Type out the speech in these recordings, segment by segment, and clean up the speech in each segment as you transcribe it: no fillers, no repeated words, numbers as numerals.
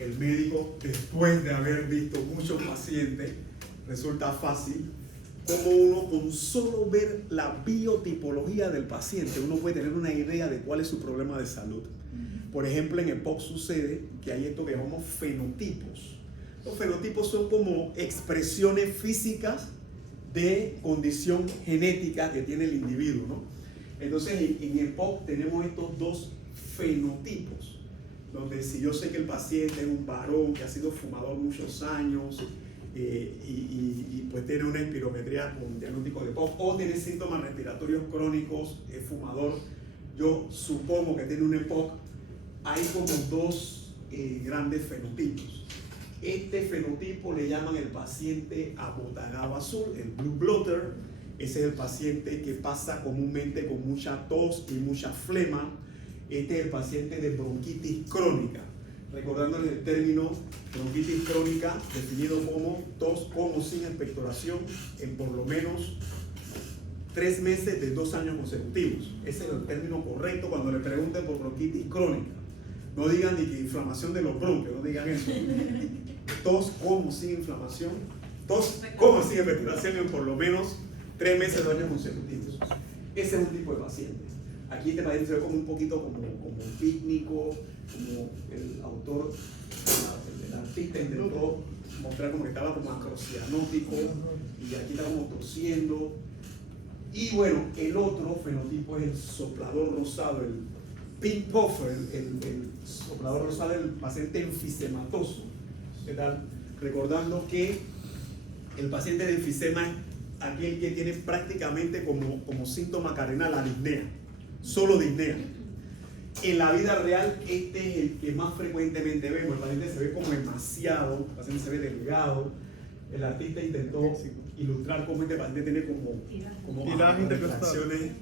el médico, después de haber visto muchos pacientes, resulta fácil como uno con solo ver la biotipología del paciente, uno puede tener una idea de cuál es su problema de salud. Por ejemplo, en EPOC sucede que hay esto que llamamos fenotipos. Los fenotipos son como expresiones físicas de condición genética que tiene el individuo, ¿no? Entonces, en EPOC tenemos estos dos fenotipos, donde si yo sé que el paciente es un varón que ha sido fumador muchos años y pues tiene una espirometría con diagnóstico de EPOC o tiene síntomas respiratorios crónicos, es fumador, yo supongo que tiene un EPOC. Hay como dos grandes fenotipos. Este fenotipo le llaman el paciente abotagado azul, el blue blotter. Ese es el paciente que pasa comúnmente con mucha tos y mucha flema. Este es el paciente de bronquitis crónica. Recordándoles el término bronquitis crónica, definido como tos con o sin expectoración en por lo menos 3 meses de 2 años consecutivos. Ese es el término correcto cuando le pregunten por bronquitis crónica. No digan ni que inflamación de los bronquios, no digan eso. Tos con o sin inflamación, tos con o sin expectoración en por lo menos 3 meses de 2 años consecutivos. Ese es un tipo de paciente. Aquí este paciente se ve como un poquito como pícnico, como el autor, el artista intentó mostrar como que estaba como acrocianótico y aquí está como tosiendo. Y bueno, el otro fenotipo es el soplador rosado, el pink puffer, el soplador rosado del paciente enfisematoso. ¿Qué tal? Recordando que el paciente de enfisema es aquel que tiene prácticamente como síntoma cardinal la disnea, solo disnea. En la vida real, este es el que más frecuentemente vemos. El paciente se ve como demasiado, el paciente se ve delgado. El artista intentó ilustrar cómo este paciente tiene como retracciones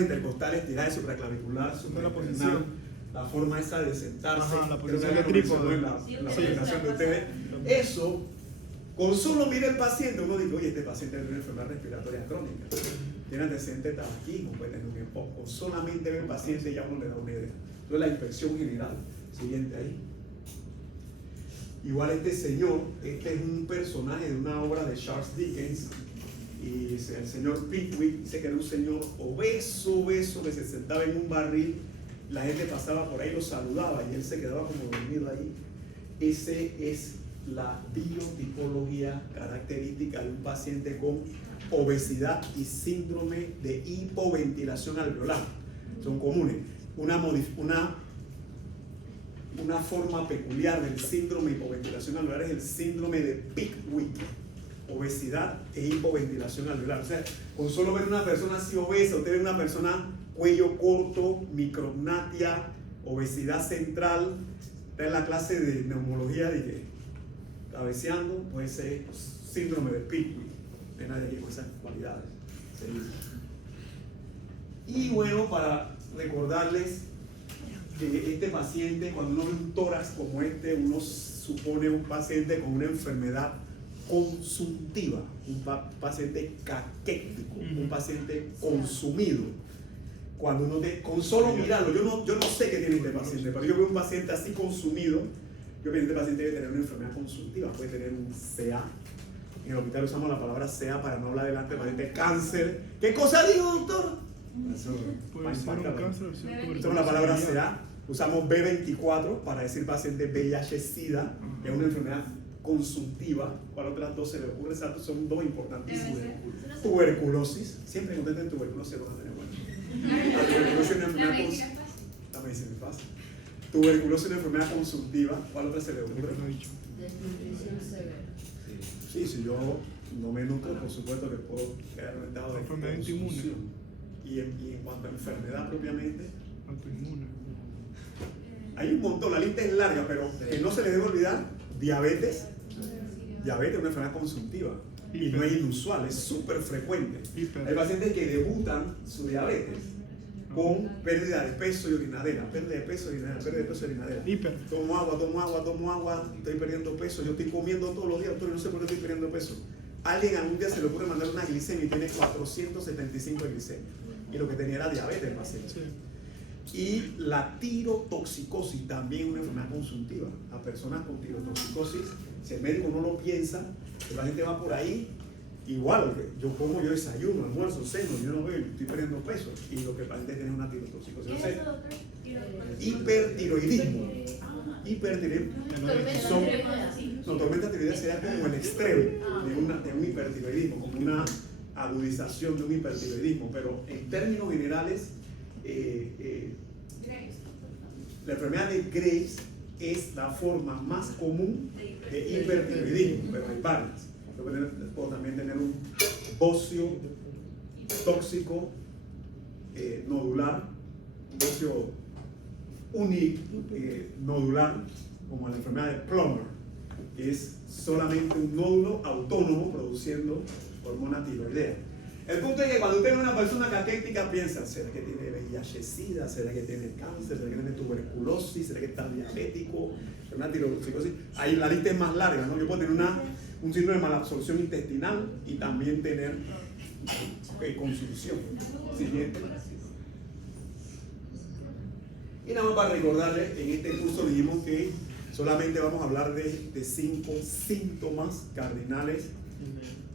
intercostales, tiraje supraclavicular, supraclavicular, la forma esa de sentarse, la posición de trípode en la presentación de ustedes. Eso, con solo mirar el paciente, uno dice, oye, este paciente tiene una enfermedad respiratoria crónica, tiene antecedentes de tabaquismo, puede tener un EPOC. Con solamente ver el paciente ya uno le da una idea. Entonces la inspección general, siguiente ahí. Igual este señor, este es un personaje de una obra de Charles Dickens, y el señor Pickwick dice que era un señor obeso que se sentaba en un barril, la gente pasaba por ahí, lo saludaba y él se quedaba como dormido ahí. Ese es la biotipología característica de un paciente con obesidad y síndrome de hipoventilación alveolar. Son comunes. Una forma peculiar del síndrome de hipoventilación alveolar es el síndrome de Pickwick, obesidad e hipoventilación alveolar. O sea, con solo ver una persona así obesa, usted ve una persona cuello corto, micrognatia, obesidad central, está en la clase de neumología de que cabeceando, puede ser síndrome de Pickwick. No hay nadie aquí con esas cualidades. Y bueno, para recordarles que este paciente, cuando uno ve un tórax como este, uno supone un paciente con una enfermedad consuntiva, un paciente caquético, un paciente consumido. Cuando uno con solo mirarlo, yo no sé qué tiene este paciente, pero yo veo un paciente así consumido, yo pienso que este paciente debe tener una enfermedad consultiva, puede tener un CA. En el hospital usamos la palabra CA para no hablar delante del paciente cáncer. ¿Qué cosa digo, doctor? Usamos la palabra CA. Usamos B24 para decir paciente VIH-Sida, que es una enfermedad consultiva. ¿Cuál otras dos se le ocurre? Exacto, son dos importantísimas. Tuberculosis. Siempre que ustedes tuberculosis van a tener bueno. Tuberculosis es una enfermedad consultiva. La medicina es fácil. Tuberculosis es una enfermedad consultiva. ¿Cuál otra se le ocurre? Desnutrición severa. Sí, si yo no me nutro, por supuesto que puedo quedar en estado de consumición. Y en cuanto a enfermedad propiamente, hay un montón, la lista es larga, pero que no se les debe olvidar, diabetes. Diabetes es una enfermedad consultiva y no es inusual, es súper frecuente. Hay pacientes que debutan su diabetes con pérdida de peso y orinadera, pérdida de peso y orinadera. Tomo agua, estoy perdiendo peso, yo estoy comiendo todos los días, doctor, no sé por qué estoy perdiendo peso. Alguien algún día se le ocurre mandar una glicemia y tiene 475 de glicemia, y lo que tenía era diabetes el paciente. Y la tirotoxicosis también es una enfermedad consultiva. Las personas con tirotoxicosis, si el médico no lo piensa, la gente va por ahí, igual, yo desayuno, almuerzo, ceno, yo no veo, estoy perdiendo peso, y lo que parece es tener una tirotoxicosis. ¿Qué es eso, doctor? Hipertiroidismo. Hipertiroidismo. Tormenta tiroidea sería como el extremo de un hipertiroidismo, como una agudización de un hipertiroidismo, pero en términos generales, la enfermedad de Graves es la forma más común de hipertiroidismo, pero hay varias. Puedo también tener un bocio tóxico nodular, un bocio nodular, como la enfermedad de Plummer, que es solamente un nódulo autónomo produciendo hormona tiroidea. El punto es que cuando usted ve una persona caquética piensa, ¿será que tiene VIH-Sida? ¿Será que tiene cáncer? ¿Será que tiene tuberculosis? ¿Será que está diabético? ¿Una tirotoxicosis? Ahí la lista es más larga, ¿no? Yo puedo tener un síndrome de malabsorción intestinal y también tener consumpción. Siguiente. Y nada más para recordarles, en este curso dijimos que solamente vamos a hablar de 5 síntomas cardinales,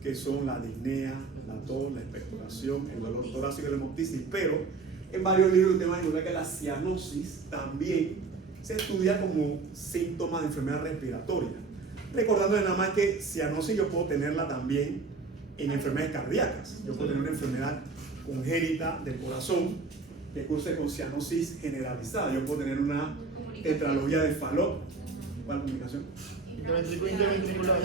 que son la disnea, la tos, la expectoración, el dolor torácico y la hemoptisis, pero en varios libros usted va a encontrar que la cianosis también se estudia como síntoma de enfermedad respiratoria. Recordando nada más que cianosis yo puedo tenerla también en enfermedades cardíacas. Yo puedo tener una enfermedad congénita del corazón que curse con cianosis generalizada. Yo puedo tener una tetralogía de Fallot. ¿Cuál comunicación? Interventricular.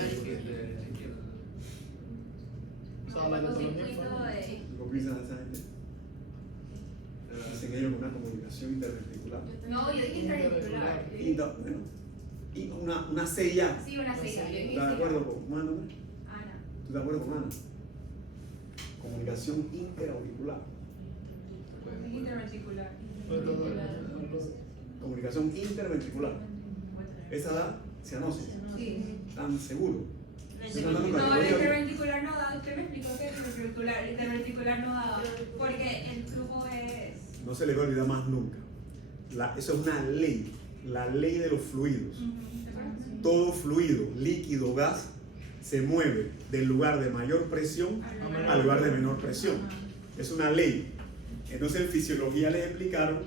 ¿Cómo piensan esa gente? Dicen ellos una comunicación interventricular. No, yo dije intraventricular. Y una sella. Sí, una sella. ¿Estás de acuerdo con Ana? Ana. ¿Tú estás de acuerdo con Ana? Comunicación interauricular. Interventricular. Comunicación interventricular. Esa da cianosis. Sí. ¿Están seguros? No, el interventricular no da. Usted me explicó que el interventricular no daba. Porque el flujo es. No se le va a olvidar más nunca. Eso es una ley. La ley de los fluidos. Todo fluido, líquido, gas, se mueve del lugar de mayor presión al lugar de menor presión. Es una ley. Entonces en fisiología les explicaron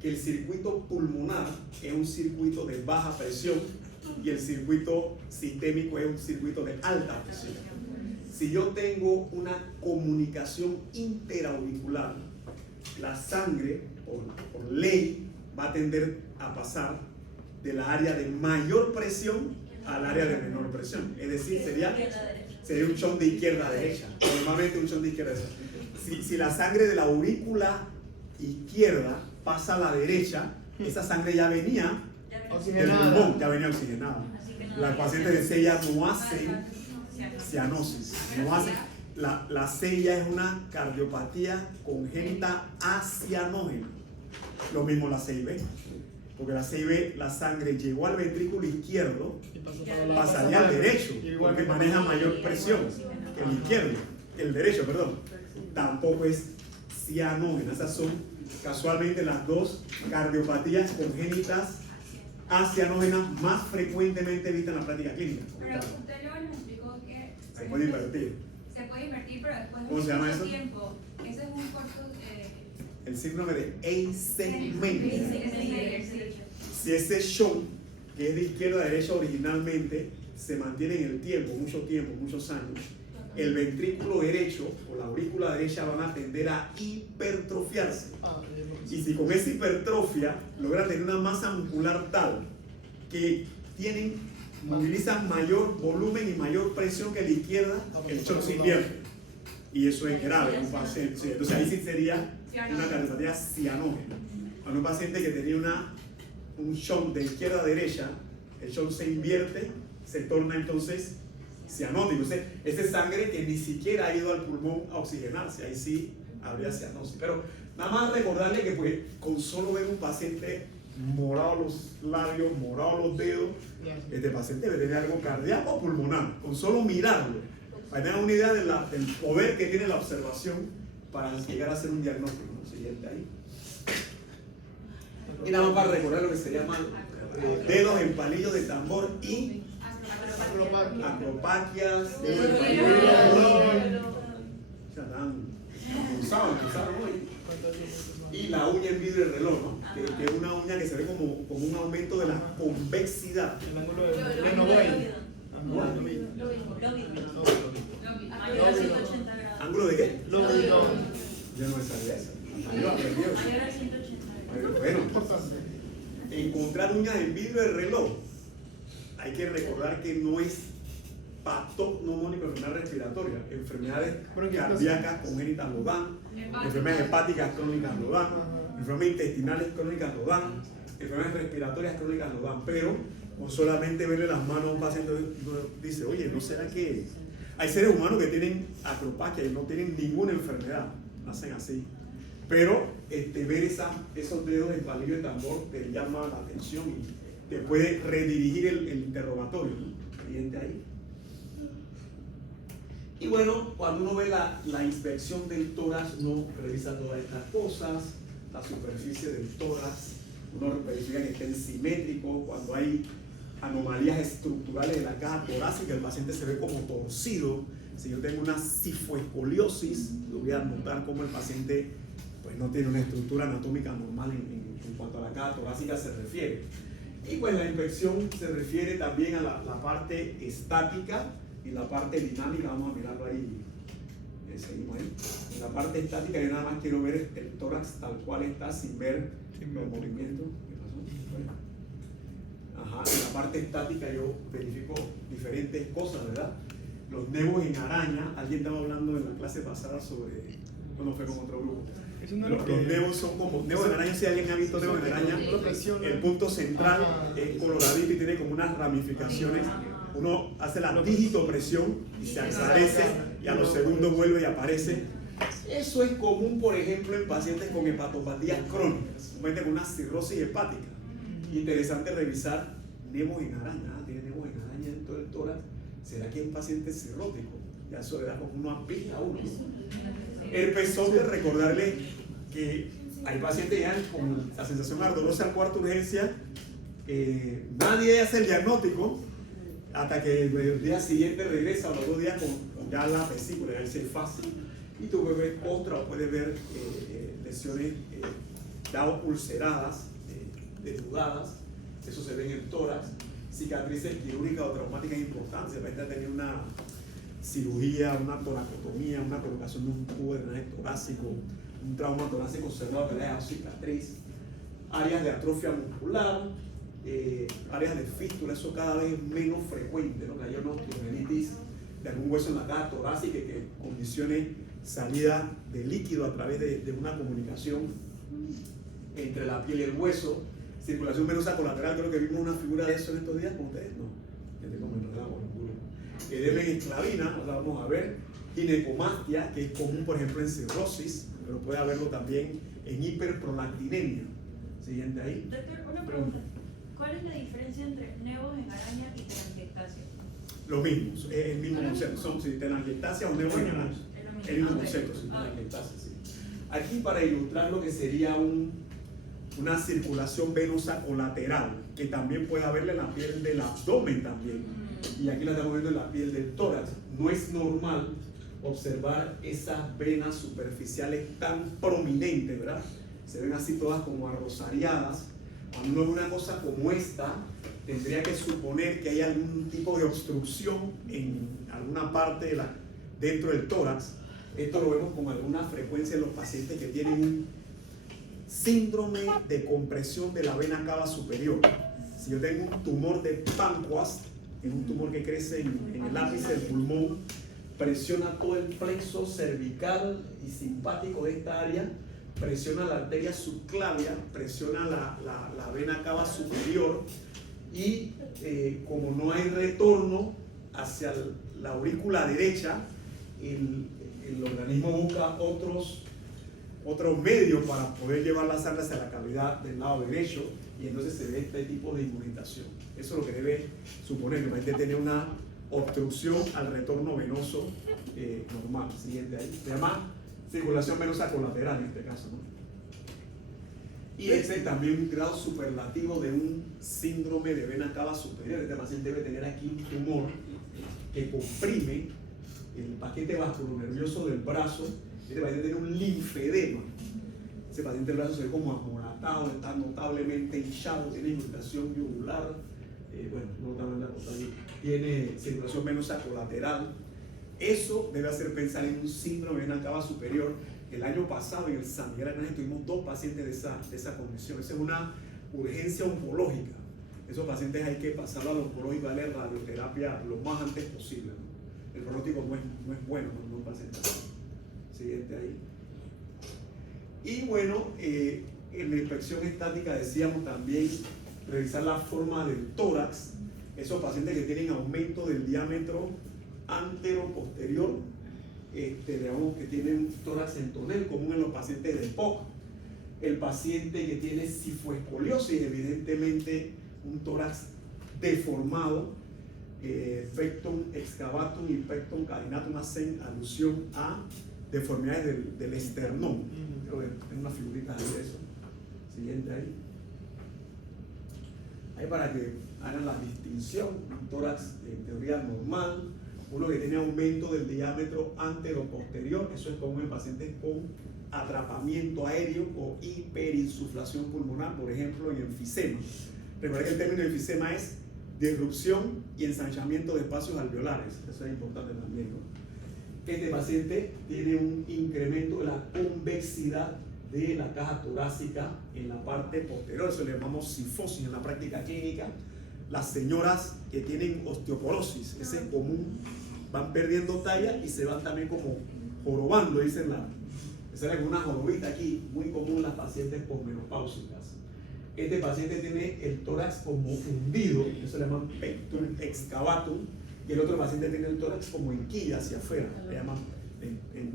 que el circuito pulmonar es un circuito de baja presión y el circuito sistémico es un circuito de alta presión. Si yo tengo una comunicación interauricular, la sangre, por ley, va a tender a pasar de la área de mayor presión al área de menor presión. Es decir, sería un shock de izquierda a derecha. Normalmente un shock de izquierda a derecha. Si la sangre de la aurícula izquierda pasa a la derecha, esa sangre ya venía del pulmón, ya venía oxigenada. Las pacientes de sella no hacen cianosis. No hacen, la sella es una cardiopatía congénita acianógena. Lo mismo la CIB. Porque la CIB, la sangre llegó al ventrículo izquierdo, pasaría al derecho, porque maneja mayor presión que el izquierdo, el derecho, perdón. Tampoco es cianógena. Esas son casualmente las dos cardiopatías congénitas acianógenas más frecuentemente vistas en la práctica clínica. Pero usted luego nos explicó que. Se puede invertir. Se puede invertir, pero después ¿Cómo se llama eso? tiempo. Ese es un corto. El síndrome de Eisenmenger. Sí. Si ese shock, que es de izquierda a derecha originalmente, se mantiene en el tiempo, muchos años, el ventrículo derecho o la aurícula derecha van a tender a hipertrofiarse. Y si con esa hipertrofia logran tener una masa muscular tal que movilizan mayor volumen y mayor presión que la izquierda, el shock se invierte. Y eso es grave en un paciente. Sí, entonces ahí sí sería una cardiopatía cianógena. Cuando un paciente que tenía un shock de izquierda a derecha, el shock se invierte, se torna entonces cianótico. Entonces, esa sangre que ni siquiera ha ido al pulmón a oxigenarse, ahí sí habría cianosis. Pero nada más recordarle que pues, con solo ver un paciente morado los labios, morado los dedos, este paciente debe tener algo cardíaco o pulmonar. Con solo mirarlo, para tener una idea del poder que tiene la observación para llegar a hacer un diagnóstico. Siguiente ahí. Y nada más para recordar lo que se llaman dedos en palillos de tambor y acropaquias, dedos en palillos de tambor. Ya están empezaron hoy. Y la uña en vidrio del reloj, ¿no? Que es una uña que se ve como un aumento de la convexidad. El ángulo de Novoy. ¿Ángulo de qué? Lobo. Yo no me sabía eso. Yo aprendí. Bueno, encontrar uñas en vidrio del reloj. Hay que recordar que no es patognomónico, enfermedad respiratoria. Enfermedades cardíacas congénitas lo dan, enfermedades hepáticas crónicas lo dan, enfermedades intestinales crónicas lo dan, enfermedades respiratorias crónicas lo dan, pero con solamente verle las manos a un paciente uno dice, oye, ¿no será que hay seres humanos que tienen acropaquia y no tienen ninguna enfermedad? Nacen así. Pero ver esos dedos en palillo de tambor te llama la atención y te puede redirigir el interrogatorio, ¿no? Cliente ahí. Y bueno, cuando uno ve la inspección del tórax, uno revisa todas estas cosas, la superficie del tórax, uno verifica que estén simétricos, cuando hay anomalías estructurales de la caja torácica, el paciente se ve como torcido. Si yo tengo una cifoescoliosis, yo voy a notar cómo el paciente pues, no tiene una estructura anatómica normal en cuanto a la caja torácica se refiere. Y pues la inspección se refiere también a la parte estática y la parte dinámica. Vamos a mirarlo ahí. Seguimos ahí. En la parte estática yo nada más quiero ver el tórax tal cual está sin ver los movimientos. ¿Qué pasó? Ajá, en la parte estática yo verifico diferentes cosas, ¿verdad? Los nevos en araña, alguien estaba hablando en la clase pasada sobre, cuando fue con otro grupo. Los nevos son como, nevos en araña, si alguien ha visto nevos en araña, el punto central es coloradito y tiene como unas ramificaciones. Uno hace la digitopresión y se aparece y a los segundos vuelve y aparece. Eso es común, por ejemplo, en pacientes con hepatopatías crónicas, con una cirrosis hepática. Interesante revisar nevos en araña. Tiene nevos en araña dentro del tórax. ¿Será que es un paciente cirrótico? Ya eso le da como uno aplica a uno. Herpes zóster, recordarle que hay pacientes ya con la sensación ardorosa en cuarta urgencia. Nadie hace el diagnóstico hasta que el día siguiente regresa o los 2 días con ya la vesícula, ya es fácil. Y tú puedes ver costra o puedes ver lesiones ya ulceradas, desnudadas, eso se ve en el tórax, cicatrices quirúrgicas o traumáticas de importancia, para tener una cirugía, una toracotomía, una colocación de un tubo de drenaje torácico, un trauma torácico cerrado que le deja cicatriz, áreas de atrofia muscular, áreas de fístula, eso cada vez es menos frecuente, ¿no? Que haya una osteomelitis de algún hueso en la caja torácica que condicione salida de líquido a través de una comunicación entre la piel y el hueso. Circulación venosa colateral, creo que vimos una figura de eso en estos días con ustedes, ¿no? Edema en esclavina, ahora vamos a ver. Ginecomastia, que es común, por ejemplo, en cirrosis, pero puede haberlo también en hiperprolactinemia. Siguiente ahí. Doctor, una pregunta. ¿Cuál es la diferencia entre nevos en araña y telangiectasia? Lo mismo, es el mismo concepto. Son telangiectasia o nevos en araña. El mismo concepto, sí, telangiectasia, sí. Aquí, para ilustrar lo que sería una circulación venosa colateral, que también puede haberla en la piel del abdomen también, y aquí la estamos viendo en la piel del tórax. No es normal observar esas venas superficiales tan prominentes, ¿verdad? Se ven así todas como arrosariadas. Cuando uno ve una cosa como esta, tendría que suponer que hay algún tipo de obstrucción en alguna parte dentro del tórax. Esto lo vemos con alguna frecuencia en los pacientes que tienen un síndrome de compresión de la vena cava superior. Si yo tengo un tumor de páncreas, es un tumor que crece en el ápice del pulmón, presiona todo el plexo cervical y simpático de esta área, presiona la arteria subclavia, presiona la vena cava superior y como no hay retorno hacia la aurícula derecha, el organismo busca otros medios para poder llevar la sangre hacia la cavidad del lado derecho y entonces se ve este tipo de inmunización. Eso es lo que debe suponer, que va a tener una obstrucción al retorno venoso normal. Siguiente ahí. Se llama circulación venosa colateral en este caso, ¿no? Y ese también un grado superlativo de un síndrome de vena cava superior. Este paciente debe tener aquí un tumor que comprime el paquete vasculonervioso del brazo. Este paciente tiene un linfedema. Ese paciente el brazo se ve como amoratado, está notablemente hinchado, tiene irritación yugular, tiene circulación venosa colateral. Eso debe hacer pensar en un síndrome de vena cava superior. El año pasado en el San Miguel Arcángel tuvimos 2 pacientes de esa condición. Esa es una urgencia oncológica. Esos pacientes hay que pasarlo al oncológico, darle radioterapia lo más antes posible, ¿no? El pronóstico no es bueno cuando un paciente así. Siguiente ahí. Y bueno, en la inspección estática decíamos también revisar la forma del tórax. Esos pacientes que tienen aumento del diámetro antero-posterior, digamos que tienen tórax en tonel, común en los pacientes de POC. El paciente que tiene cifoescoliosis, evidentemente un tórax deformado, pectum excavatum y pectum carinatum hacen alusión a deformidades del esternón. Creo que tengo una figurita ahí de eso. Siguiente ahí. Ahí para que hagan la distinción. Un tórax en teoría normal, uno que tiene aumento del diámetro antero-posterior, eso es común en pacientes con atrapamiento aéreo o hiperinsuflación pulmonar, por ejemplo en enfisema. Recuerden que el término de enfisema es disrupción y ensanchamiento de espacios alveolares, eso es importante también, ¿no? Este paciente tiene un incremento de la convexidad de la caja torácica en la parte posterior, eso le llamamos cifosis en la práctica clínica. Las señoras que tienen osteoporosis, ese es común, van perdiendo talla y se van también como jorobando, dicen esa era como una jorobita aquí, muy común en las pacientes posmenopáusicas. Este paciente tiene el tórax como hundido, eso le llaman pectum excavatum, y el otro paciente tiene el tórax como en quilla hacia afuera, le llaman en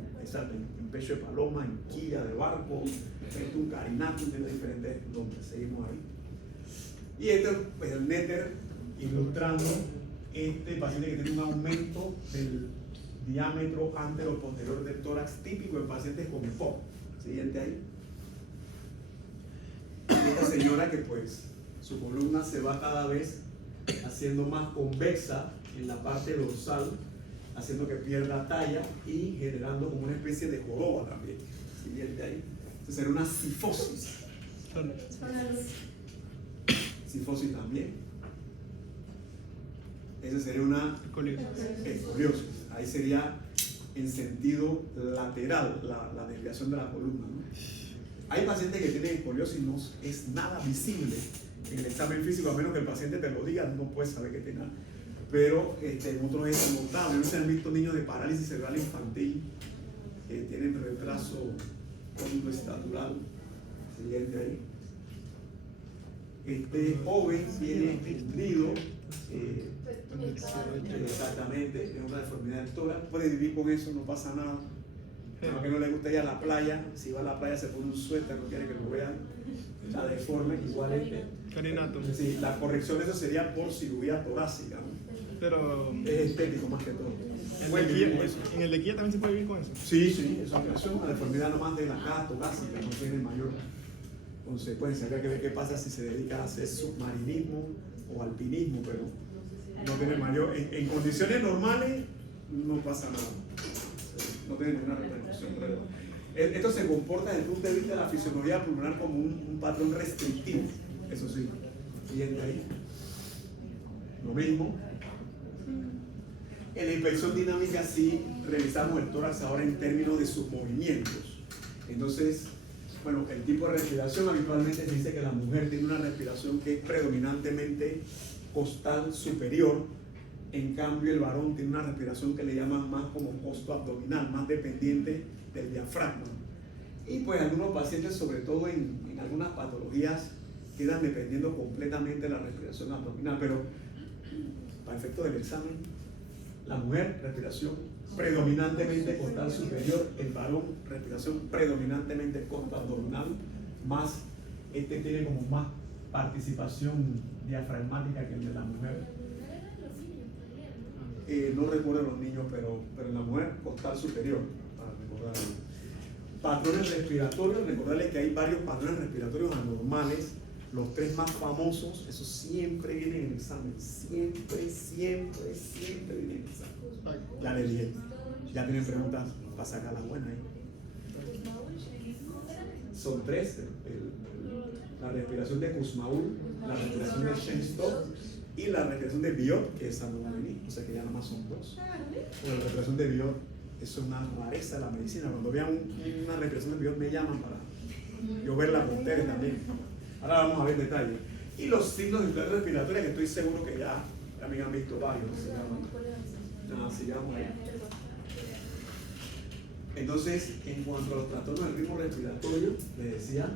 pecho de paloma, en quilla de barco, pectum carinatum, tiene diferentes nombres, seguimos ahí. Y este pues el néter ilustrando este paciente que tiene un aumento del diámetro antero-posterior del tórax típico en pacientes con POC. Siguiente ahí. Y esta señora que pues su columna se va cada vez haciendo más convexa en la parte dorsal, haciendo que pierda talla y generando como una especie de joroba también. Siguiente ahí. Entonces será una cifosis. Cifosis también. Esa sería una escoliosis. Ahí sería en sentido lateral la desviación de la columna, ¿no? Hay pacientes que tienen escoliosis, no es nada visible en el examen físico, a menos que el paciente te lo diga, no puedes saber que tiene nada. Pero en otros es notable. No se han visto niños de parálisis cerebral infantil que tienen retraso cónico-estatural. Siguiente ahí. Este joven tiene hundido, exactamente, es una deformidad del tórax, puede vivir con eso, no pasa nada. A que no le gusta ir a la playa, si va a la playa se pone un suéter, no quiere que lo vean, está deforme, igual Carinatum. sí, la corrección de eso sería por cirugía torácica, ¿no? Pero Es estético más que todo. en el de Kia también se puede vivir con eso. Sí, eso es una deformidad nomás de la caja torácica, no tiene mayor consecuencia. Habría que ver qué pasa si se dedica a hacer submarinismo o alpinismo, pero no tiene mayor. En condiciones normales no pasa nada, no tiene ninguna repercusión. Esto se comporta desde el punto de vista de la fisiología pulmonar como un patrón restrictivo, eso sí. Siguiente ahí. Lo mismo. En la inspección dinámica sí revisamos el tórax ahora en términos de sus movimientos. Entonces, bueno, el tipo de respiración habitualmente se dice que la mujer tiene una respiración que es predominantemente costal superior, en cambio el varón tiene una respiración que le llaman más como costo-abdominal, más dependiente del diafragma. Y pues algunos pacientes, sobre todo en algunas patologías, quedan dependiendo completamente de la respiración abdominal, pero para efecto del examen, la mujer, respiración predominantemente costal superior, el varón, respiración predominantemente costo-abdominal, más tiene como más participación diafragmática que el de la mujer. No recuerdo los niños, pero en la mujer costal superior, para recordar. Patrones respiratorios, recordarles que hay varios patrones respiratorios anormales. Los 3 más famosos, esos siempre vienen en el examen. Siempre vienen en el examen. Ya le dije, ya tienen preguntas para sacar la buena ahí. Son 3, la respiración de Kussmaul, la respiración de Cheyne-Stokes y la respiración de Biot, que esa no va a venir, o sea que ya nada más son 2. Pero la respiración de Biot, eso es una rareza de la medicina. Cuando vean una respiración de Biot me llaman para yo verla con ustedes también. Ahora vamos a ver detalles. Y los signos de dificultad respiratoria, que estoy seguro que ya también han visto varios. Sigamos allá. Entonces, en cuanto a los trastornos del ritmo respiratorio, les decía,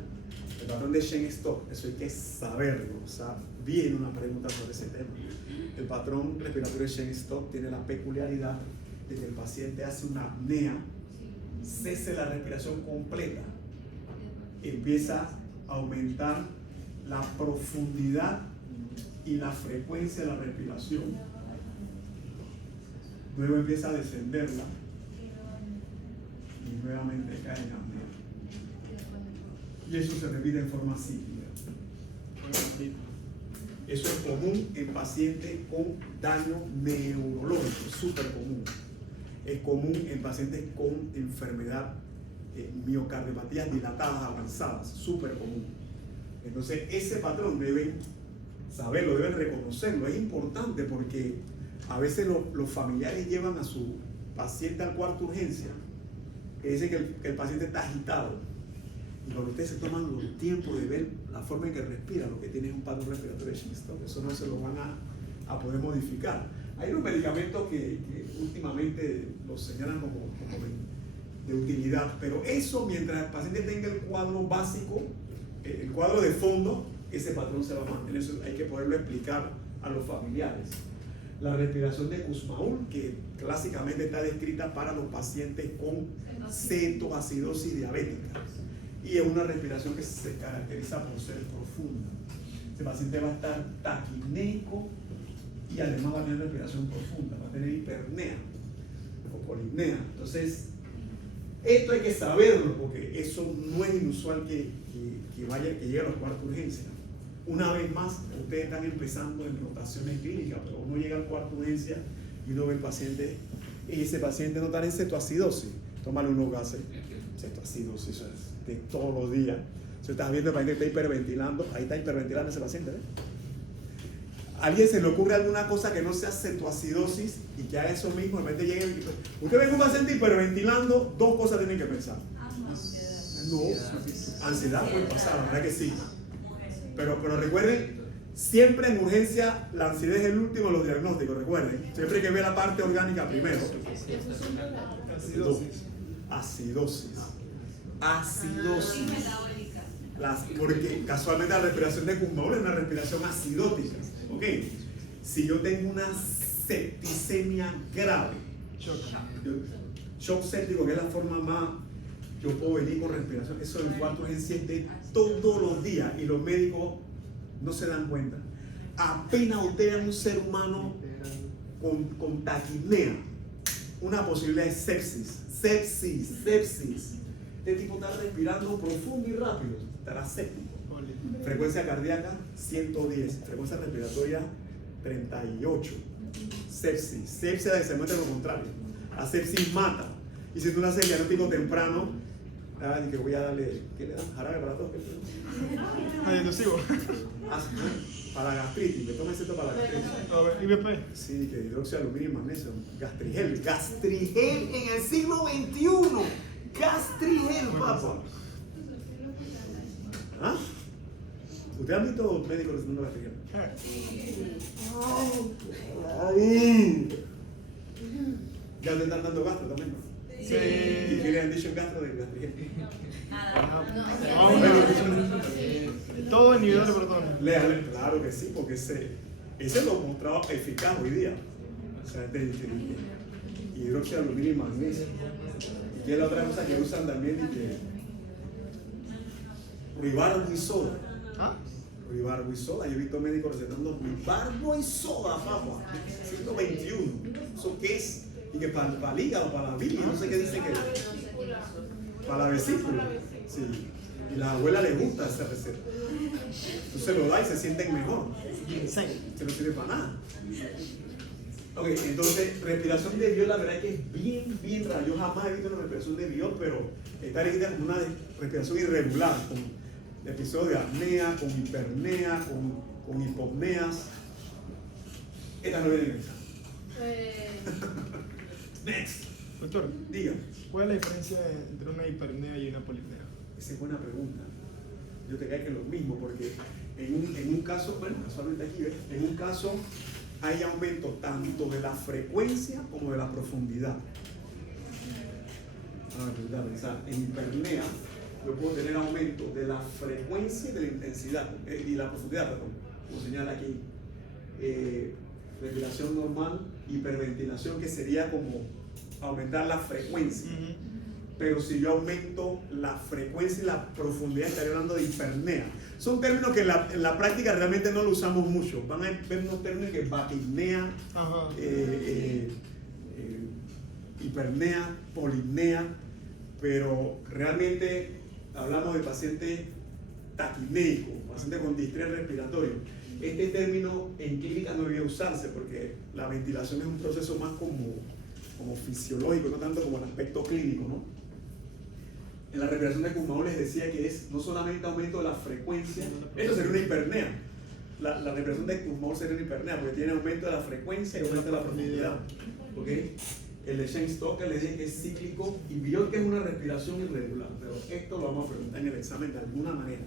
el patrón de Cheyne-Stokes, eso hay que saberlo. O sea, viene una pregunta sobre ese tema. El patrón respiratorio de Cheyne-Stokes tiene la peculiaridad de que el paciente hace una apnea, cese la respiración completa, empieza a aumentar la profundidad y la frecuencia de la respiración, luego empieza a descenderla y nuevamente cae en apnea, y eso se repite en forma cíclica. Eso es común en pacientes con daño neurológico, súper común. Es común en pacientes con enfermedad, miocardiopatías dilatadas avanzadas, súper común. Entonces ese patrón deben saberlo, deben reconocerlo. Es importante porque a veces los familiares llevan a su paciente al cuarto de urgencia, que dicen que el paciente está agitado, y cuando ustedes se toman los tiempos de ver la forma en que respira, lo que tiene es un patrón respiratorio de Cheyne-Stokes, eso no se lo van a poder modificar. Hay unos medicamentos que últimamente los señalan como de utilidad, pero eso mientras el paciente tenga el cuadro básico, el cuadro de fondo, ese patrón se va a mantener. Eso hay que poderlo explicar a los familiares. La respiración de Kussmaul, que clásicamente está descrita para los pacientes con cetoacidosis diabética, y es una respiración que se caracteriza por ser profunda. Ese paciente va a estar taquipnéico y además va a tener respiración profunda, va a tener hipernea o polipnea. Entonces, esto hay que saberlo porque eso no es inusual que llegue a los cuartos de urgencia. Una vez más, ustedes están empezando en rotaciones clínicas, pero uno llega al cuarto de urgencia y uno ve el paciente, y ese paciente no está en cetoacidosis. Tómale unos gases, cetoacidosis, eso es de todos los días. Si estás viendo el paciente que está hiperventilando, ahí está hiperventilando ese paciente, ¿ves? ¿A alguien se le ocurre alguna cosa que no sea cetoacidosis y que haga eso mismo? De repente llegue, usted ve un paciente hiperventilando, 2 cosas tienen que pensar. No, ansiedad puede pasar, la verdad que sí. Pero recuerden, siempre en urgencia la ansiedad es el último de los diagnósticos, recuerden. Siempre hay que ver la parte orgánica primero. Acidosis. Porque casualmente la respiración de Kussmaul es una respiración acidótica. ¿Ok? Si yo tengo una septicemia grave, shock séptico, que es la forma más, yo puedo venir con respiración, eso en cuarto urgencia es de todos los días y los médicos no se dan cuenta. Apenas usted es un ser humano con taquipnea, una posibilidad de sepsis. Este tipo está respirando profundo y rápido, estará séptico. Frecuencia cardíaca 110, frecuencia respiratoria 38. Sepsis se muestra lo contrario. La sepsis mata. Y si tú no haces diagnóstico temprano, que voy a darle, ¿qué le dan? Jarabe para todos. Antidepresivo. Para la gastritis, me toma esto para la gastritis. IBP. Sí, que hidróxido de aluminio y magnesio. Gastrigel en el siglo XXI. Gastrigel, papá. ¿Ah? ¿Ustedes han visto médicos recetando gastrigel? Ya te están dando gastro también, ¿no? Sí. ¿Y qué le han dicho en gastro de gastrigel? Todo individual de protones. Léale, claro que sí, porque ese lo he mostrado eficaz hoy día. O sea, hidróxido de aluminio y magnesio. Y que es la otra cosa que usan también, y que ribarboisoda. ¿Ah? Ribarboisoda. Yo he visto médicos recetando ribarboisoda, papá. 121. ¿Eso qué es? Y que para el hígado, para la bilis, no sé qué dice que es. Para la vesícula. Sí. Y a la abuela le gusta esa receta. Entonces lo da y se sienten mejor. Se no sirve para nada. Ok, entonces, respiración de Biot, la verdad es que es bien rara. Yo jamás he visto una respiración de Biot, pero está elegida como una respiración irregular, con episodios de apnea, con hipernea, con hipopneas. Esta no viene en el examen. Next. Doctor, Diga. ¿cuál es la diferencia entre una hipernea y una polipnea? Esa es buena pregunta. Yo te creo que es lo mismo, porque en un caso, bueno, casualmente aquí ves, en un caso hay aumento tanto de la frecuencia como de la profundidad. Pensar, en hipernea yo puedo tener aumento de la frecuencia y de la intensidad, y la profundidad, perdón, como señala aquí. Respiración normal, hiperventilación, que sería como aumentar la frecuencia. Pero si yo aumento la frecuencia y la profundidad, estaría hablando de hipernea. Son términos que en la práctica realmente no lo usamos mucho. Van a ver unos términos que batipnea, hipernea, polipnea, pero realmente hablamos de pacientes taquineicos, pacientes con distrés respiratorio. Este término en clínica no debía usarse porque la ventilación es un proceso más como fisiológico, no tanto como el aspecto clínico, ¿no? En la respiración de Kussmaul les decía que es no solamente aumento de la frecuencia, esto sería una hipernea. La respiración de Kussmaul sería una hipernea porque tiene aumento de la frecuencia y aumento de la profundidad. ¿Okay? El de Shane Stoker le dije que es cíclico y Biot que es una respiración irregular, pero esto lo vamos a preguntar en el examen de alguna manera.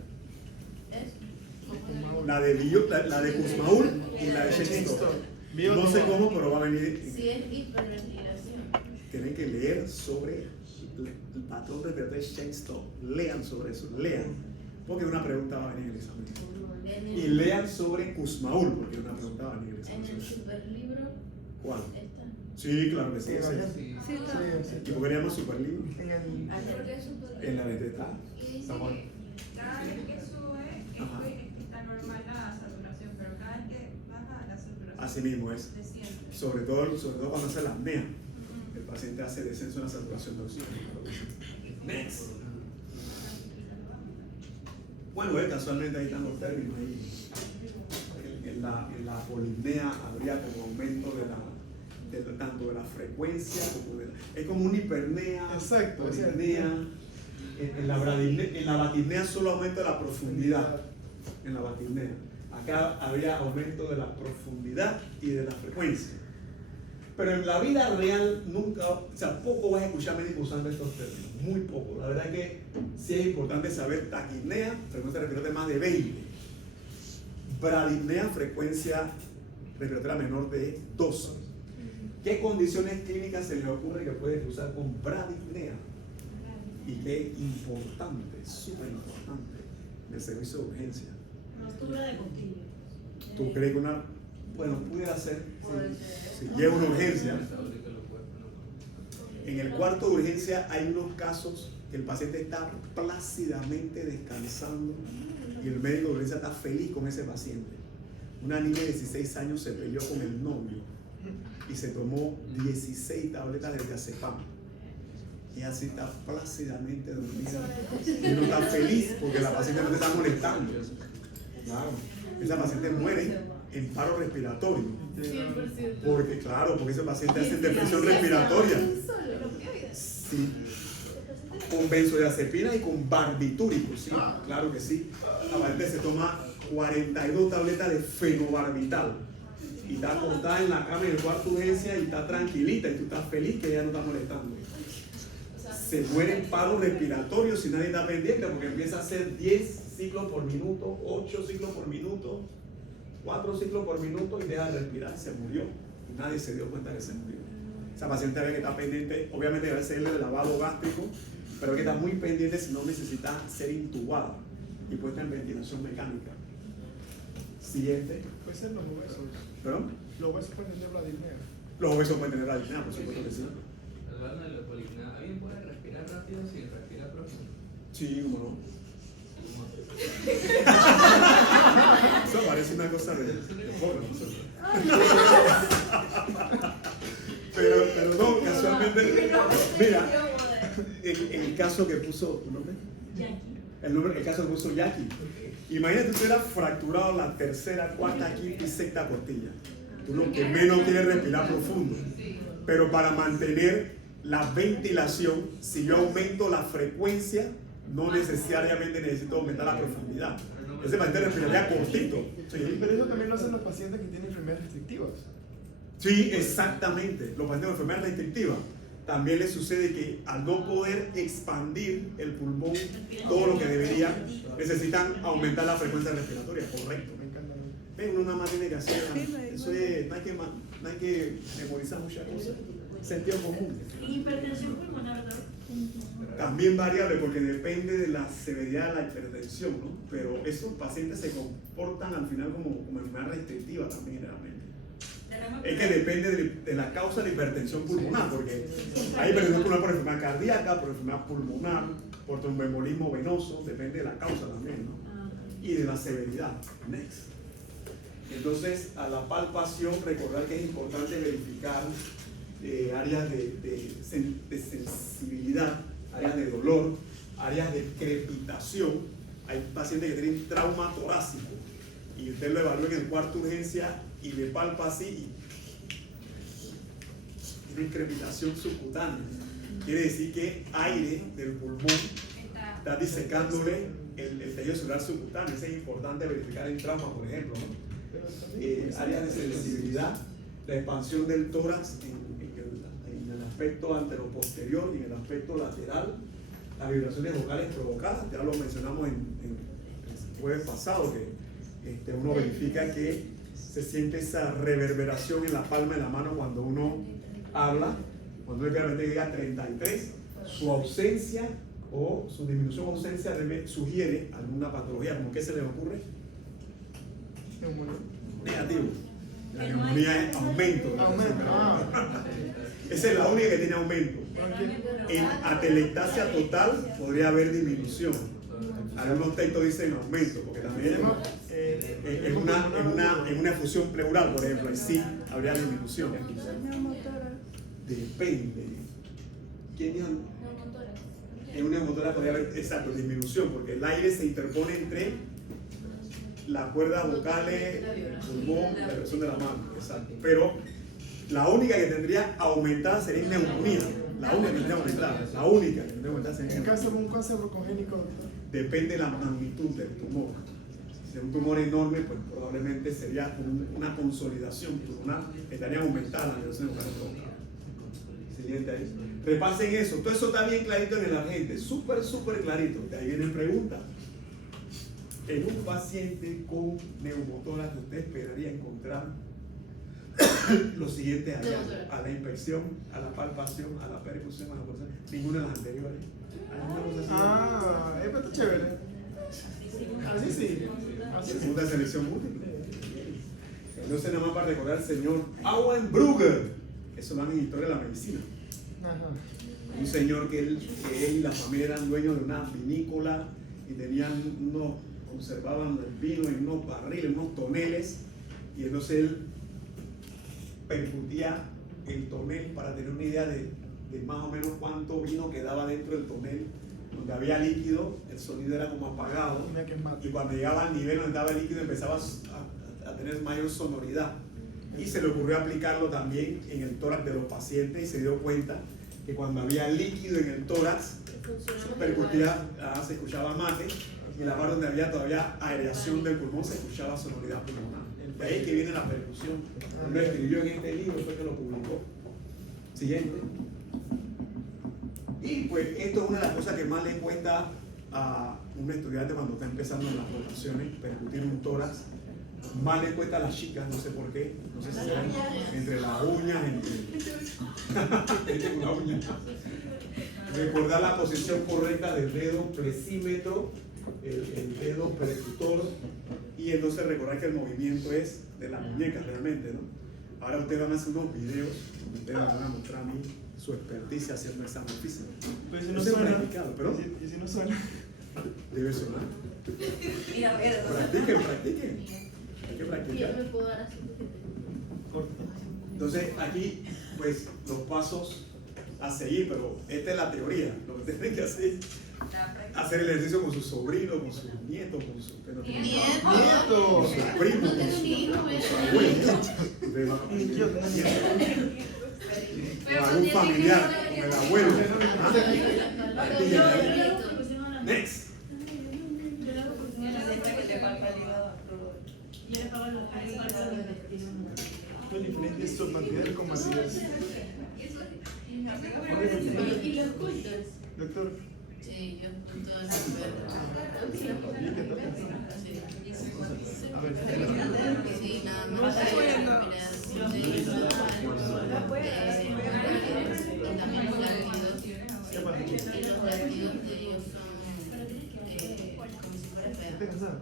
La de Biot, la de Kussmaul y la de Shane Stoker. No sé cómo, pero va a venir. Si es hiperventilación. Tienen que leer sobre el patrón respiratorio de Shane Stoker. Lean sobre eso, lean. Porque una pregunta va a venir en el examen. Y lean sobre Kussmaul, porque una pregunta va a venir en el examen. En el superlibro. ¿Cuál? Está. Sí, claro que sí. Sí, ¿Y por qué le llaman superlibro? En la letra está. Y dice Está bueno. que cada vez que sube Ajá. está normal la saturación, pero cada vez que baja la saturación Así mismo es. desciende. Sobre todo cuando hace la apnea. El paciente hace descenso en la saturación de oxígeno. Next. Bueno, casualmente ahí están los términos. Ahí. En la polipnea habría como aumento tanto de la frecuencia como de es como una hipernea, Exacto, polipnea. En la batipnea solo aumento de la profundidad. En la batipnea. Acá habría aumento de la profundidad y de la frecuencia. Pero en la vida real nunca, o sea, poco vas a escuchar médicos usando estos términos, muy poco. La verdad es que sí es importante saber taquipnea, frecuencia respiratoria más de 20. Bradipnea, frecuencia respiratoria menor de 12. ¿Qué condiciones clínicas se les ocurre que puedes usar con bradipnea? Y qué importante, súper importante, en el servicio de urgencia. Rotura de costilla. ¿Tú crees que una, bueno, pudiera ser, Puede ser. si llega una urgencia? En el cuarto de urgencia hay unos casos que el paciente está plácidamente descansando y el médico de urgencia está feliz con ese paciente. Una niña de 16 años se peleó con el novio y se tomó 16 tabletas de diazepam. Y así está plácidamente dormida. Y uno está feliz porque la paciente no te está molestando. Claro. Esa paciente muere en paro respiratorio. 100%. Porque, claro, porque ese paciente hace depresión respiratoria. Sí. Con benzodiazepina y con barbitúricos, sí, claro que sí. La paciente se toma 42 tabletas de fenobarbital y está acostada en la cama en el cuarto de urgencia y está tranquilita y tú estás feliz que ella no está molestando. Se muere en paro respiratorio si nadie está pendiente porque empieza a hacer 10 ciclos por minuto, 8 ciclos por minuto, 4 ciclos por minuto y deja de respirar y se murió. Y nadie se dio cuenta que se murió. Esa paciente ve que está pendiente, obviamente debe hacerle el lavado gástrico, pero que está muy pendiente si no necesita ser intubada y puesta en ventilación mecánica. Siguiente. Puede ser los huesos. ¿Perdón? Los huesos pueden tener bradipnea. Los obesos pueden tener bradipnea, por supuesto que sí. Hablando de la polipnea, ¿alguien puede respirar rápido sin respirar profundo? Sí, cómo no. Eso parece una cosa de pobre nosotros. pero no, casualmente, mira, el caso que puso, ¿tu nombre? Jackie. El caso que puso Jackie. Imagínate tú hubieras fracturado la tercera, cuarta, quinta y sexta costilla. Tú lo que menos quieres respirar profundo. Pero para mantener la ventilación, si yo aumento la frecuencia, no necesariamente necesito aumentar la profundidad. Ese paciente respiraría cortito. Sí. Pero eso también lo hacen los pacientes que tienen enfermedades restrictivas. Sí, exactamente. Los pacientes con enfermedad restrictiva también les sucede que al no poder expandir el pulmón todo lo que debería, necesitan aumentar la frecuencia respiratoria, correcto. Me encanta. Uno nada más tiene que hacer, eso es, no hay que memorizar muchas cosas, sentido común. Y hipertensión pulmonar, ¿no? También variable porque depende de la severidad de la hipertensión, ¿no? Pero esos pacientes se comportan al final como enfermedad restrictiva también generalmente. Es que depende de la causa de hipertensión pulmonar, porque hay hipertensión pulmonar por enfermedad cardíaca, por enfermedad pulmonar, por tromboembolismo venoso, depende de la causa también, ¿no? Y de la severidad. Next. Entonces, a la palpación, recordar que es importante verificar áreas de sensibilidad, áreas de dolor, áreas de crepitación. Hay pacientes que tienen trauma torácico y usted lo evalúa en el cuarto de urgencia y le palpa así y tienen crepitación subcutánea. Quiere decir que aire del pulmón está disecándole el tejido celular subcutáneo. Eso es importante verificar en trauma, por ejemplo, ¿no? Áreas de sensibilidad, la expansión del tórax en el aspecto anteroposterior y en el aspecto lateral, las vibraciones vocales provocadas, ya lo mencionamos en el jueves pasado, que uno verifica que se siente esa reverberación en la palma de la mano cuando uno habla, cuando uno claramente llega a 33, su ausencia o su disminución o ausencia sugiere alguna patología, como que se les ocurre. Negativo. La neumonía es aumento. Esa es la única que tiene aumento. En atelectasia total podría haber disminución. Algunos textos dicen aumento, porque también en una efusión pleural, por ejemplo, ahí sí habría disminución. Depende. ¿Quién dijo? En una neumotora podría haber, exacto, disminución, porque el aire se interpone entre las cuerdas vocales, el pulmón, la presión de la mano, exacto. Pero la única que tendría aumentada sería en neumonía. La única que tendría aumentada. La única que tendría aumentada sería en En caso de un cáncer broncogénico, depende de la magnitud del tumor. Si es un tumor enorme, pues probablemente sería una consolidación pulmonar, estaría aumentada la vibración vocal provocada. Siguiente ahí. Repasen eso. Todo eso está bien clarito en el agente. Súper clarito. De ahí vienen preguntas. En un paciente con neumotórax, usted esperaría encontrar los siguientes hallazgos: a la inspección, a la palpación, a la percusión, a la pulsación, ninguna de las anteriores. esto está chévere. Así sí. Así sí. Segunda selección múltiple. Entonces, nada más para recordar al señor Auenbrugger, eso lo dan en historia de la medicina. Ajá. Un señor que él y la familia eran dueños de una vinícola y conservaban el vino en unos barriles, unos toneles, y entonces él percutía el tonel para tener una idea de más o menos cuánto vino quedaba dentro del tonel. Donde había líquido, el sonido era como apagado, y cuando llegaba al nivel donde estaba el líquido empezaba a tener mayor sonoridad. Y se le ocurrió aplicarlo también en el tórax de los pacientes y se dio cuenta que cuando había líquido en el tórax percutía, se escuchaba mate, y en la parte donde había todavía aireación del pulmón se escuchaba sonoridad pulmonar. De ahí que viene la percusión. Él lo escribió en este libro, fue que lo publicó. Siguiente. Y pues esto es una de las cosas que más le cuesta a un estudiante cuando está empezando en las rotaciones, percutir un tórax. Más le cuesta a las chicas, no sé por qué, no sé si será entre las uñas, entre una uña. Recordar la posición correcta del dedo plexímetro, el dedo percutor, y entonces recordar que el movimiento es de las muñecas realmente, ¿no? Ahora ustedes van a hacer unos videos donde ustedes van a mostrar a mí su experticia haciendo examen físico. Pero si no Eso es suena, practicado, pero ¿y si no suena? debe sonar. Mira, pero. Practiquen. Hay que Yo practicar. me puedo dar así porque Entonces aquí, pues los pasos a seguir, pero esta es la teoría. Lo que tienen que hacer es hacer el ejercicio con sus sobrinos, con sus nietos, con sus Nieto. con sus primos, No con tengo sus ni hijo, abuelos. O algún familiar, con el abuelo. ¿Ah? Next. Diferentes submactividades con mastitis. ¿Y los cultos? Doctor, Sí, yo culto a la a ver, Sí, nada más. No estoy viendo. ¿Qué pasa? Y los latidos de ellos son como si fuera ¿Estás perro. cansado?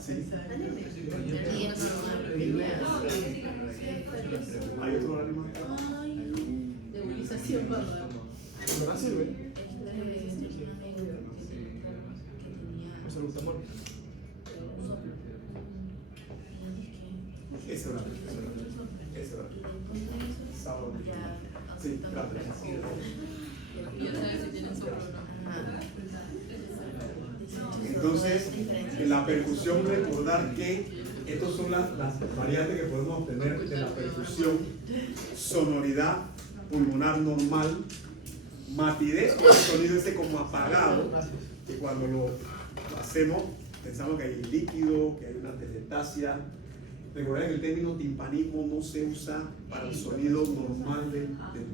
Sí. Y ellos son ¿Hay otro animal? nebulización, papá. ¿Verdad sirve? Pues el glutamol. Ese era. Sábado. Sí, gracias. Entonces, en la percusión, recordar que estas son las variantes que podemos obtener de la percusión: sonoridad pulmonar normal, matidez, con el sonido ese como apagado, que cuando lo hacemos pensamos que hay líquido, que hay una telestasia. Recordar que el término timpanismo no se usa para el sonido normal del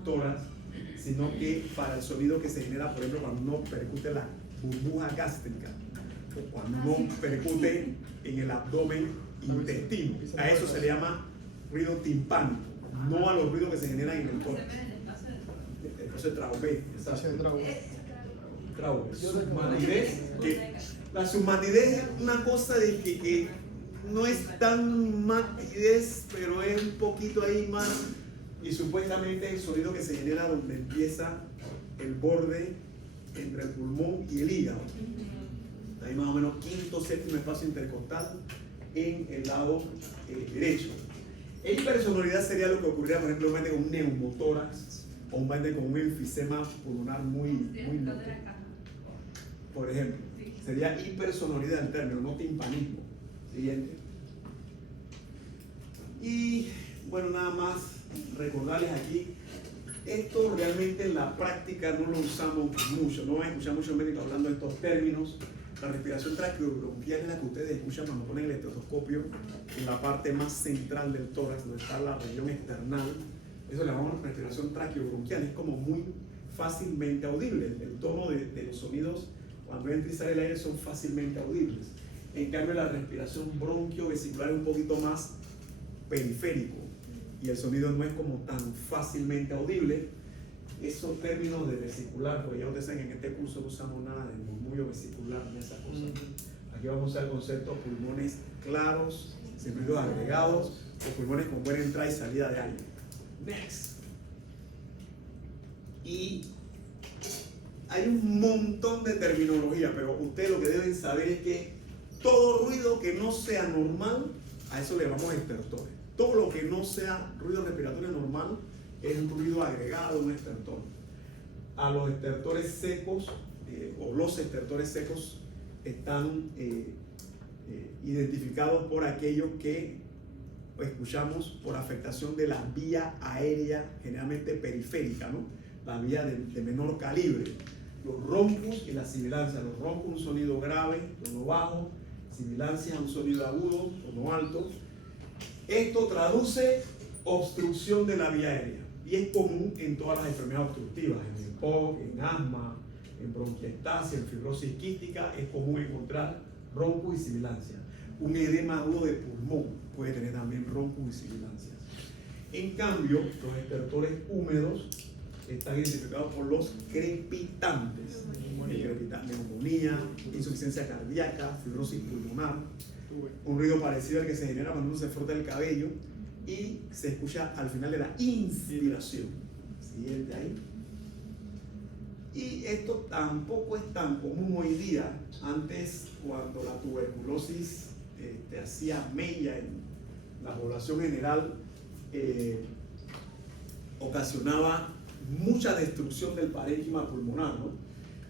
tórax, sino que para el sonido que se genera, por ejemplo, cuando uno percute la burbuja gástrica o cuando uno percute en el abdomen intestino. A eso se le llama ruido timpánico, no a los ruidos que se generan en el tórax. Entonces, traube. Submatidez, que la submatidez es una cosa de que no es tan matidez, pero es un poquito ahí más, y supuestamente el sonido que se genera donde empieza el borde entre el pulmón y el hígado. Ahí más o menos quinto, séptimo espacio intercostal en el lado derecho. Hipersonoridad sería lo que ocurriría, por ejemplo, un paciente con un neumotórax o un paciente con un enfisema pulmonar muy notorio. Por ejemplo, sería hipersonoridad el término, no timpanismo. Siguiente. Y bueno, nada más recordarles aquí, esto realmente en la práctica no lo usamos mucho, no van a escuchar muchos médicos hablando de estos términos. La respiración traqueobronquial es la que ustedes escuchan cuando ponen el estetoscopio en la parte más central del tórax, donde está la región external. Eso le llamamos respiración traqueobronquial, es como muy fácilmente audible. El tono de los sonidos cuando entra y sale el aire son fácilmente audibles. En cambio, la respiración bronquiovesicular es un poquito más periférico y el sonido no es como tan fácilmente audible. Esos términos de vesicular, porque ya ustedes saben que en este curso no usamos nada de murmullo vesicular ni esas cosas. Aquí vamos a usar el concepto de pulmones claros, sin ruidos agregados, o pulmones con buena entrada y salida de aire. Next. Y hay un montón de terminología, pero ustedes lo que deben saber es que todo ruido que no sea normal, a eso le llamamos estertores. Todo lo que no sea ruido respiratorio normal es un ruido agregado, un estertor. A los estertores secos, o los estertores secos, están identificados por aquellos que escuchamos por afectación de la vía aérea, generalmente periférica, ¿no? La vía de menor calibre. Los roncos y la sibilancia. Los roncos, un sonido grave, tono bajo; sibilancia, un sonido agudo, tono alto. Esto traduce obstrucción de la vía aérea y es común en todas las enfermedades obstructivas, en el POC, en asma, en bronquiectasia, en fibrosis quística. Es común encontrar ronco y sibilancia. Un edema agudo de pulmón puede tener también roncos y sibilancias. En cambio, los estertores húmedos están identificados por los crepitantes. Neumonía, insuficiencia cardíaca, fibrosis pulmonar. Un ruido parecido al que se genera cuando uno se frota el cabello y se escucha al final de la inspiración. Siguiente ahí. Y esto tampoco es tan común hoy día. Antes, cuando la tuberculosis hacía mella en la población general ocasionaba mucha destrucción del parénquima pulmonar, ¿no?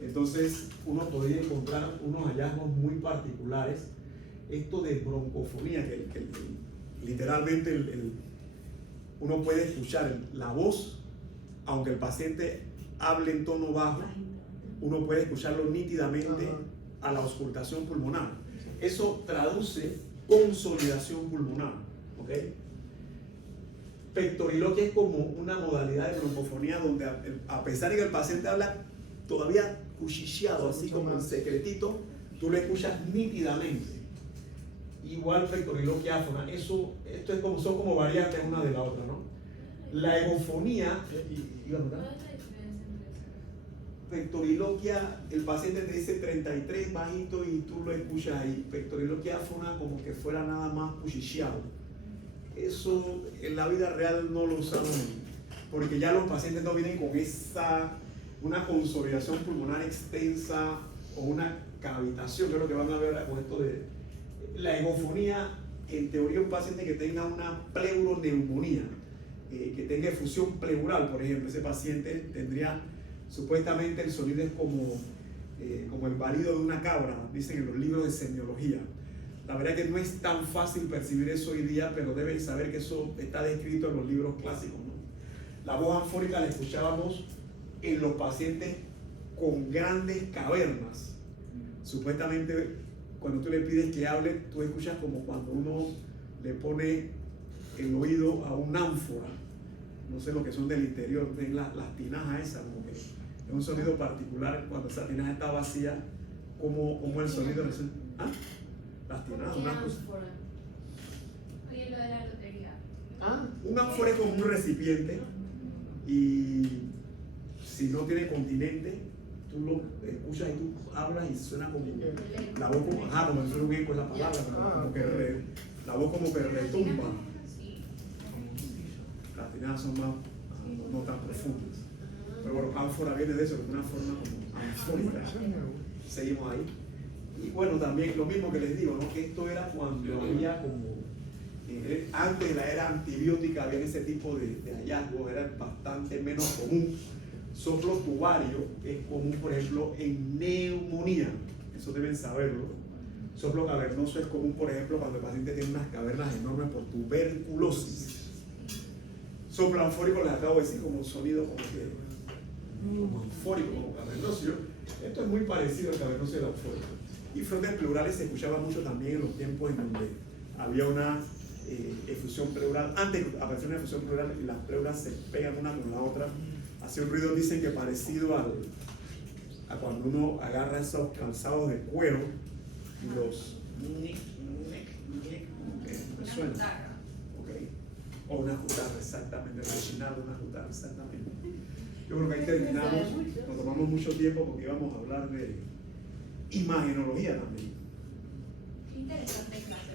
Entonces uno podría encontrar unos hallazgos muy particulares, esto de broncofonía, que literalmente uno puede escuchar la voz, aunque el paciente hable en tono bajo, uno puede escucharlo nítidamente a la auscultación pulmonar. Eso traduce consolidación pulmonar, ¿ok? Pectoriloquia es como una modalidad de broncofonía donde a pesar de que el paciente habla todavía cuchicheado, así como en secretito, tú lo escuchas nítidamente. Igual pectoriloquia áfona, esto es como, son como variantes una de la otra, ¿no? La egofonía, ¿Cuál es la diferencia entre eso? pectoriloquia, el paciente te dice 33 bajito y tú lo escuchas ahí. Pectoriloquia áfona como que fuera nada más cuchicheado. Eso en la vida real no lo usamos, porque ya los pacientes no vienen con una consolidación pulmonar extensa o una cavitación, que es lo que van a ver con esto de la egofonía. En teoría, un paciente que tenga una pleuroneumonía, que tenga efusión pleural, por ejemplo, ese paciente tendría, supuestamente el sonido es como el balido de una cabra, dicen en los libros de semiología. La verdad es que no es tan fácil percibir eso hoy día, pero deben saber que eso está descrito en los libros clásicos, ¿no? La voz anfórica la escuchábamos en los pacientes con grandes cavernas. Supuestamente, cuando tú le pides que hable, tú escuchas como cuando uno le pone el oído a un ánfora. No sé lo que son del interior, ven las tinajas esas, como que es un sonido particular cuando esa tinaja está vacía, como el sonido. ¿Ah? Las tinajas, una cosa. Oye, lo de la lotería. Un ánfora es como un recipiente y si no tiene continente, tú lo escuchas y tú hablas y suena como la voz como, como si fuera un eco es la palabra, pero como que la voz como que retumba. Las tinajas son más, no tan profundas. Pero bueno, ánfora viene de eso, de una forma como anfórica. Seguimos ahí. Y bueno, también lo mismo que les digo, ¿no? Que esto era cuando había como, antes de la era antibiótica, había ese tipo de hallazgos, era bastante menos común. Soplo tubario es común, por ejemplo, en neumonía, eso deben saberlo. Soplo cavernoso es común, por ejemplo, cuando el paciente tiene unas cavernas enormes por tuberculosis. Soplo anfórico, les acabo de decir, como un sonido como anfórico, como cavernoso. Esto es muy parecido al cavernoso y al anfórico. Y frondes pleurales se escuchaba mucho también en los tiempos en donde había una efusión pleural. Antes apareció una efusión pleural y las pleuras se pegan una con la otra. Hacía un ruido, dicen que parecido a cuando uno agarra esos calzados de cuero y los me suena. Okay. O una guitarra, exactamente, rechinar una guitarra, exactamente. Yo creo que ahí terminamos, nos tomamos mucho tiempo porque íbamos a hablar de imagenología también. Qué interesante clase.